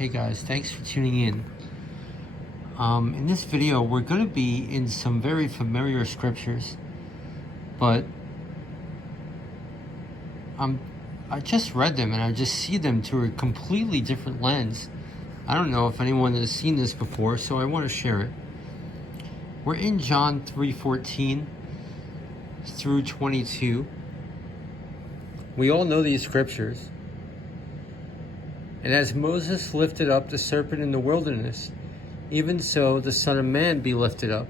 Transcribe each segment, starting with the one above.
Hey guys, thanks for tuning in. In this video, we're going to be in some very familiar scriptures, but I just read them and I just see them through a completely different lens. I don't know if anyone has seen this before, so I want to share it. We're in John 3:14 through 22. We all know these scriptures. And as Moses lifted up the serpent in the wilderness, even so the Son of Man be lifted up.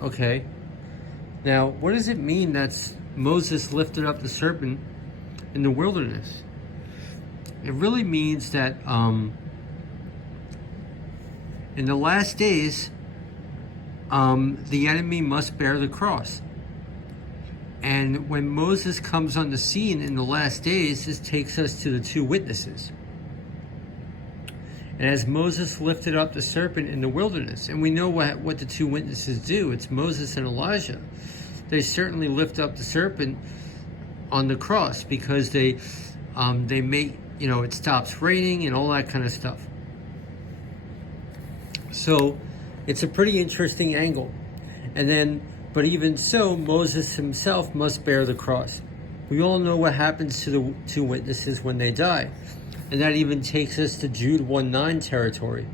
Okay. Now, what does it mean that Moses lifted up the serpent in the wilderness? It really means that in the last days, the enemy must bear the cross. And when Moses comes on the scene in the last days, this takes us to the two witnesses. And as Moses lifted up the serpent in the wilderness, and we know what the two witnesses do, it's Moses and Elijah. They certainly lift up the serpent on the cross because they make, it stops raining and all that kind of stuff. So it's a pretty interesting angle. And then, but even so, Moses himself must bear the cross. We all know what happens to the two witnesses when they die. And that even takes us to Jude 1:9 territory.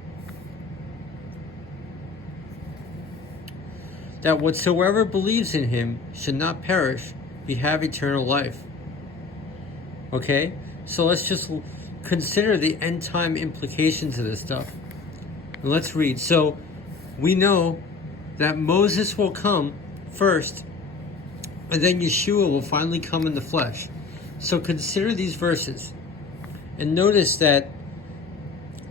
That whatsoever believes in him should not perish, but have eternal life. Okay? So let's just consider the end time implications of this stuff. And let's read. So we know that Moses will come first, and then Yeshua will finally come in the flesh. So consider these verses. And notice that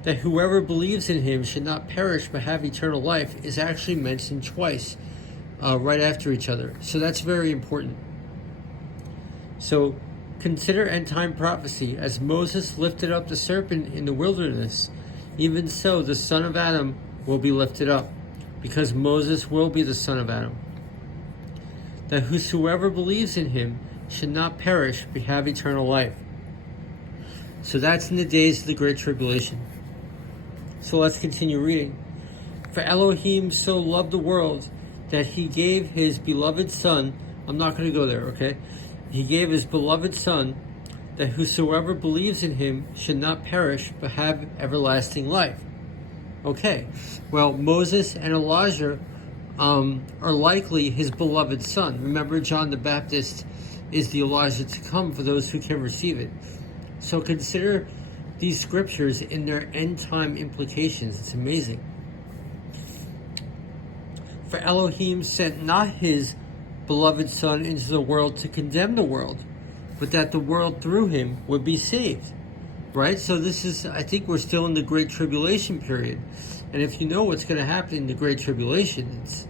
whoever believes in him should not perish but have eternal life is actually mentioned twice right after each other. So that's very important. So consider end time prophecy. As Moses lifted up the serpent in the wilderness, even so the son of Adam will be lifted up, because Moses will be the son of Adam. That whosoever believes in him should not perish but have eternal life. So that's in the days of the Great Tribulation. So let's continue reading. For Elohim so loved the world that he gave his beloved Son. I'm not going to go there, okay? He gave his beloved Son, that whosoever believes in him should not perish but have everlasting life. Okay, well, Moses and Elijah are likely his beloved son. Remember, John the Baptist is the Elijah to come for those who can receive it. So consider these scriptures in their end time implications. It's amazing. For Elohim sent not his beloved Son into the world to condemn the world, but that the world through him would be saved. Right? So this is, I think we're still in the Great Tribulation period. And if you know what's going to happen in the Great Tribulation, it's,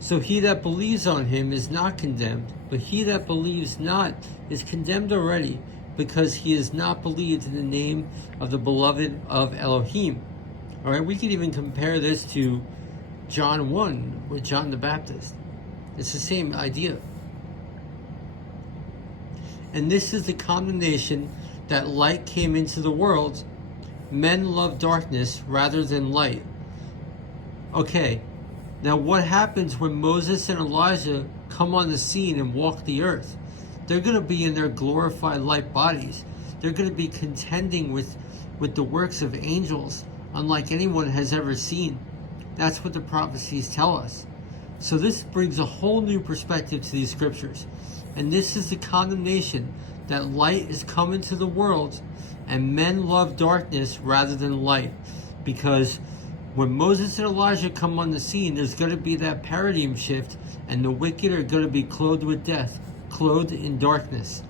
So he that believes on him is not condemned, but he that believes not is condemned already, because he has not believed in the name of the beloved of Elohim. All right, we could even compare this to John 1 with John the Baptist. It's the same idea. And this is the condemnation, that light came into the world. Men love darkness rather than light. Okay. Now, what happens when Moses and Elijah come on the scene and walk the earth? They're going to be in their glorified light bodies. They're going to be contending with the works of angels, unlike anyone has ever seen. That's what the prophecies tell us. So this brings a whole new perspective to these scriptures. And this is the condemnation, that light is come into the world, and men love darkness rather than light, because when Moses and Elijah come on the scene, there's going to be that paradigm shift, and the wicked are going to be clothed with death, clothed in darkness.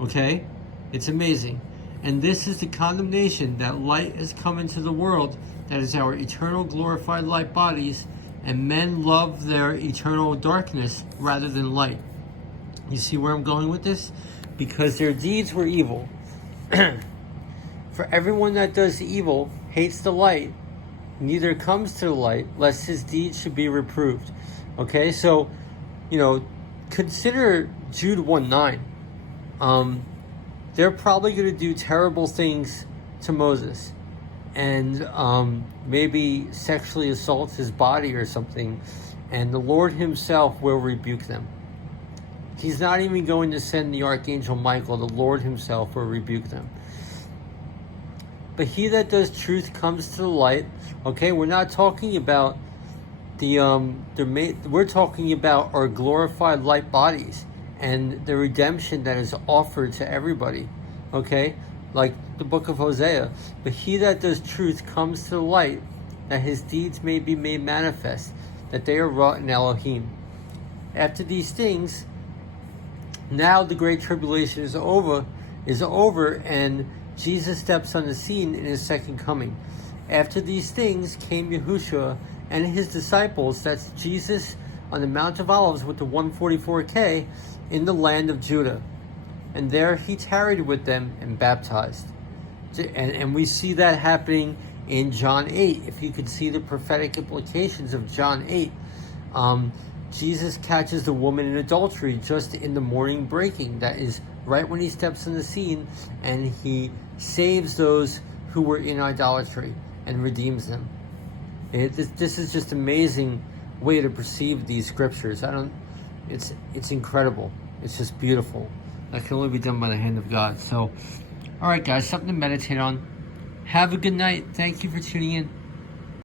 Okay? It's amazing. And this is the condemnation, that light has come into the world, that is our eternal glorified light bodies, and men love their eternal darkness rather than light. You see where I'm going with this? Because their deeds were evil. For everyone that does evil hates the light, neither comes to the light, lest his deeds should be reproved. Okay, so, consider Jude 1:9. they're probably going to do terrible things to Moses, and maybe sexually assault his body or something, and the Lord himself will rebuke them. He's not even going to send the Archangel Michael. The Lord himself will rebuke them. But he that does truth comes to the light. Okay, we're not talking about we're talking about our glorified light bodies and the redemption that is offered to everybody. Okay, like the book of Hosea. But he that does truth comes to the light, that his deeds may be made manifest, that they are wrought in Elohim. After these things, now the great tribulation is over, and Jesus steps on the scene in his second coming. After these things came Yahushua and his disciples, that's Jesus on the Mount of Olives with the 144K, in the land of Judah. And there he tarried with them and baptized. And we see that happening in John 8. If you could see the prophetic implications of John 8, Jesus catches the woman in adultery just in the morning breaking. That is right when he steps on the scene, and he saves those who were in idolatry and redeems them. This is just amazing way to perceive these scriptures. It's incredible. It's just beautiful. That can only be done by the hand of God. So, all right, guys, something to meditate on. Have a good night. Thank you for tuning in.